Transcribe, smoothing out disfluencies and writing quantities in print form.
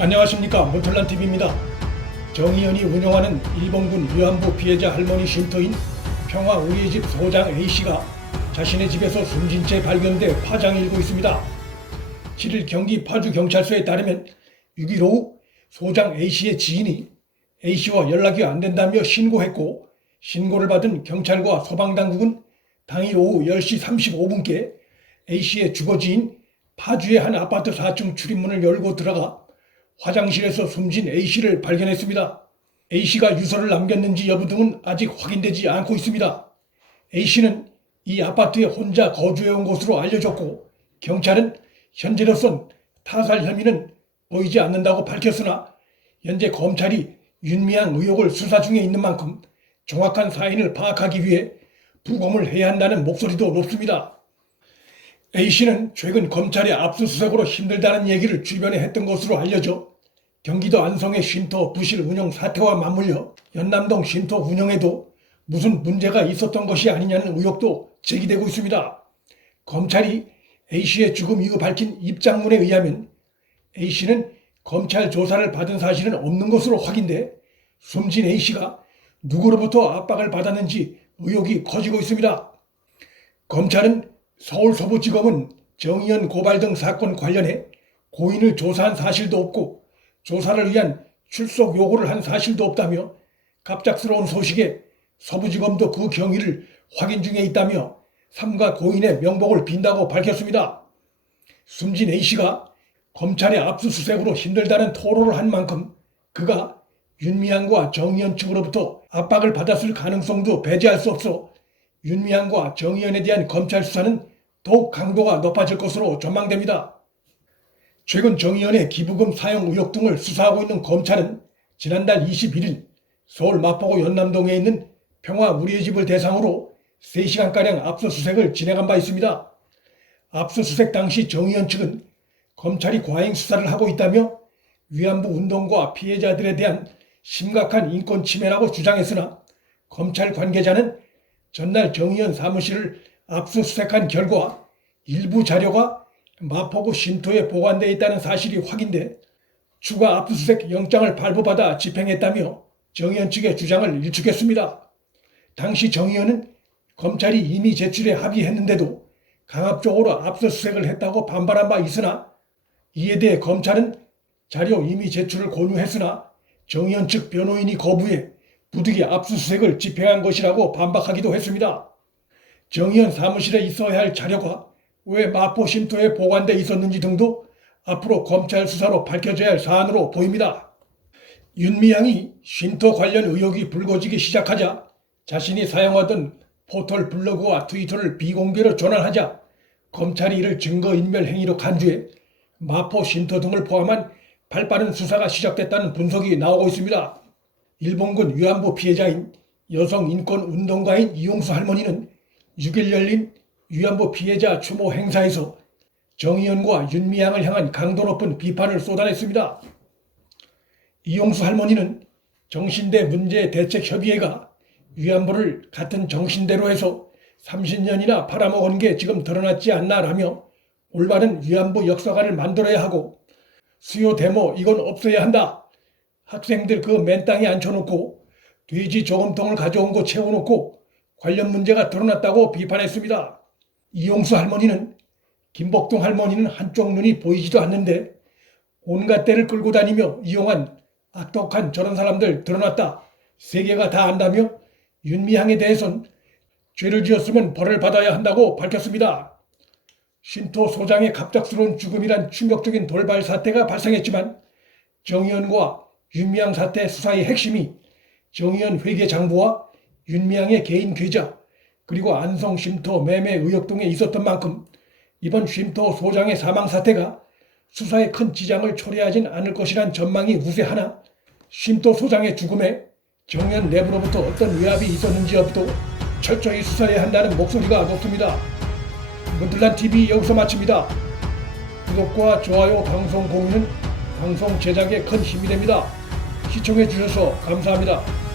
안녕하십니까. 문틀란TV입니다. 정의연이 운영하는 일본군 위안부 피해자 할머니 쉼터인 평화 우리의 집 소장 A씨가 자신의 집에서 숨진 채 발견돼 파장이 일고 있습니다. 7일 경기 파주경찰서에 따르면 6일 오후 소장 A씨의 지인이 A씨와 연락이 안 된다며 신고했고, 신고를 받은 경찰과 소방당국은 당일 오후 10시 35분께 A씨의 주거지인 파주의 한 아파트 4층 출입문을 열고 들어가 화장실에서 숨진 A씨를 발견했습니다. A씨가 유서를 남겼는지 여부 등은 아직 확인되지 않고 있습니다. A씨는 이 아파트에 혼자 거주해온 것으로 알려졌고, 경찰은 현재로선 타살 혐의는 보이지 않는다고 밝혔으나 현재 검찰이 윤미향 의혹을 수사 중에 있는 만큼 정확한 사인을 파악하기 위해 부검을 해야 한다는 목소리도 높습니다. A씨는 최근 검찰의 압수수색으로 힘들다는 얘기를 주변에 했던 것으로 알려져 경기도 안성의 쉼터 부실 운영 사태와 맞물려 연남동 쉼터 운영에도 무슨 문제가 있었던 것이 아니냐는 의혹도 제기되고 있습니다. 검찰이 A씨의 죽음 이후 밝힌 입장문에 의하면 A씨는 검찰 조사를 받은 사실은 없는 것으로 확인돼 숨진 A씨가 누구로부터 압박을 받았는지 의혹이 커지고 있습니다. 검찰은 서울서부지검은 정의연 고발 등 사건 관련해 고인을 조사한 사실도 없고 조사를 위한 출석 요구를 한 사실도 없다며 갑작스러운 소식에 서부지검도 그 경위를 확인 중에 있다며 삼가 고인의 명복을 빈다고 밝혔습니다. 숨진 A씨가 검찰의 압수수색으로 힘들다는 토로를 한 만큼 그가 윤미향과 정의연 측으로부터 압박을 받았을 가능성도 배제할 수 없어 윤미향과 정의연에 대한 검찰 수사는 더욱 강도가 높아질 것으로 전망됩니다. 최근 정의연의 기부금 사용 의혹 등을 수사하고 있는 검찰은 지난달 21일 서울 마포구 연남동에 있는 평화 우리의 집을 대상으로 3시간가량 압수수색을 진행한 바 있습니다. 압수수색 당시 정의연 측은 검찰이 과잉 수사를 하고 있다며 위안부 운동과 피해자들에 대한 심각한 인권 침해라고 주장했으나 검찰 관계자는 전날 정의연 사무실을 압수수색한 결과 일부 자료가 마포구 쉼터에 보관되어 있다는 사실이 확인돼 추가 압수수색 영장을 발부받아 집행했다며 정의연 측의 주장을 일축했습니다. 당시 정의연은 검찰이 이미 제출에 합의했는데도 강압적으로 압수수색을 했다고 반발한 바 있으나 이에 대해 검찰은 자료 이미 제출을 권유했으나 정의연 측 변호인이 거부해 부득이 압수수색을 집행한 것이라고 반박하기도 했습니다. 정의연 사무실에 있어야 할 자료가 왜 마포 쉼터에 보관돼 있었는지 등도 앞으로 검찰 수사로 밝혀져야 할 사안으로 보입니다. 윤미향이 쉼터 관련 의혹이 불거지기 시작하자 자신이 사용하던 포털 블로그와 트위터를 비공개로 전환하자 검찰이 이를 증거인멸 행위로 간주해 마포 쉼터 등을 포함한 발빠른 수사가 시작됐다는 분석이 나오고 있습니다. 일본군 위안부 피해자인 여성 인권 운동가인 이용수 할머니는 6일 열린 위안부 피해자 추모 행사에서 정의연과 윤미향을 향한 강도 높은 비판을 쏟아냈습니다. 이용수 할머니는 정신대 문제대책협의회가 위안부를 같은 정신대로 해서 30년이나 팔아먹은 게 지금 드러났지 않나라며 올바른 위안부 역사관을 만들어야 하고 수요 데모 이건 없어야 한다. 학생들 그 맨 땅에 앉혀놓고 돼지 저금통을 가져온 거 채워놓고 관련 문제가 드러났다고 비판했습니다. 이용수 할머니는 김복동 할머니는 한쪽 눈이 보이지도 않는데 온갖 데를 끌고 다니며 이용한 악독한 저런 사람들 드러났다. 세계가 다 안다며 윤미향에 대해선 죄를 지었으면 벌을 받아야 한다고 밝혔습니다. 쉼터 소장의 갑작스러운 죽음이란 충격적인 돌발 사태가 발생했지만 정의연과 윤미향 사태 수사의 핵심이 정의연 회계장부와 윤미향의 개인 계좌 그리고 안성 쉼터 매매 의혹 등에 있었던 만큼 이번 쉼터 소장의 사망 사태가 수사에 큰 지장을 초래하진 않을 것이란 전망이 우세하나 쉼터 소장의 죽음에 정의연 내부로부터 어떤 외압이 있었는지 여부도 철저히 수사해야 한다는 목소리가 높습니다. 문틀란TV 여기서 마칩니다. 구독과 좋아요 방송 공유는 방송 제작에 큰 힘이 됩니다. 시청해 주셔서 감사합니다.